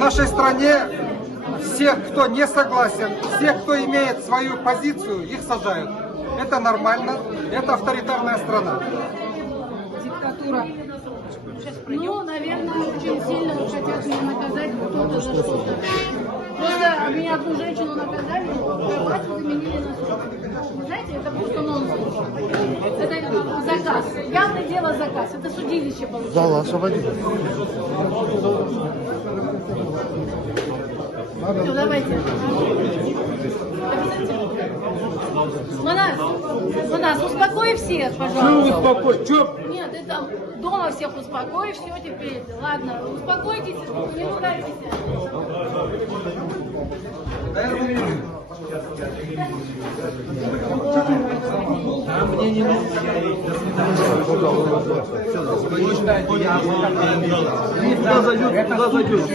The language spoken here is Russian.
нашей стране всех, кто не согласен, всех, кто имеет свою позицию, их сажают. Это нормально, это авторитарная страна. Диктатура. Ну, наверное, очень сильно хотят меня наказать кто-то за что-то. Просто меня одну женщину наказали, кровать заменили на суд. Вы знаете, это просто нонсенс. Это заказ. Явное дело заказ. Это судилище получилось. Зала освободили. Все, давайте. Манас, успокой всех, пожалуйста. Успокой. Чё? Нет, ты там дома всех успокой, все теперь. Ладно, успокойтесь, не ругайтесь. Мне не нужно. Куда зайдет?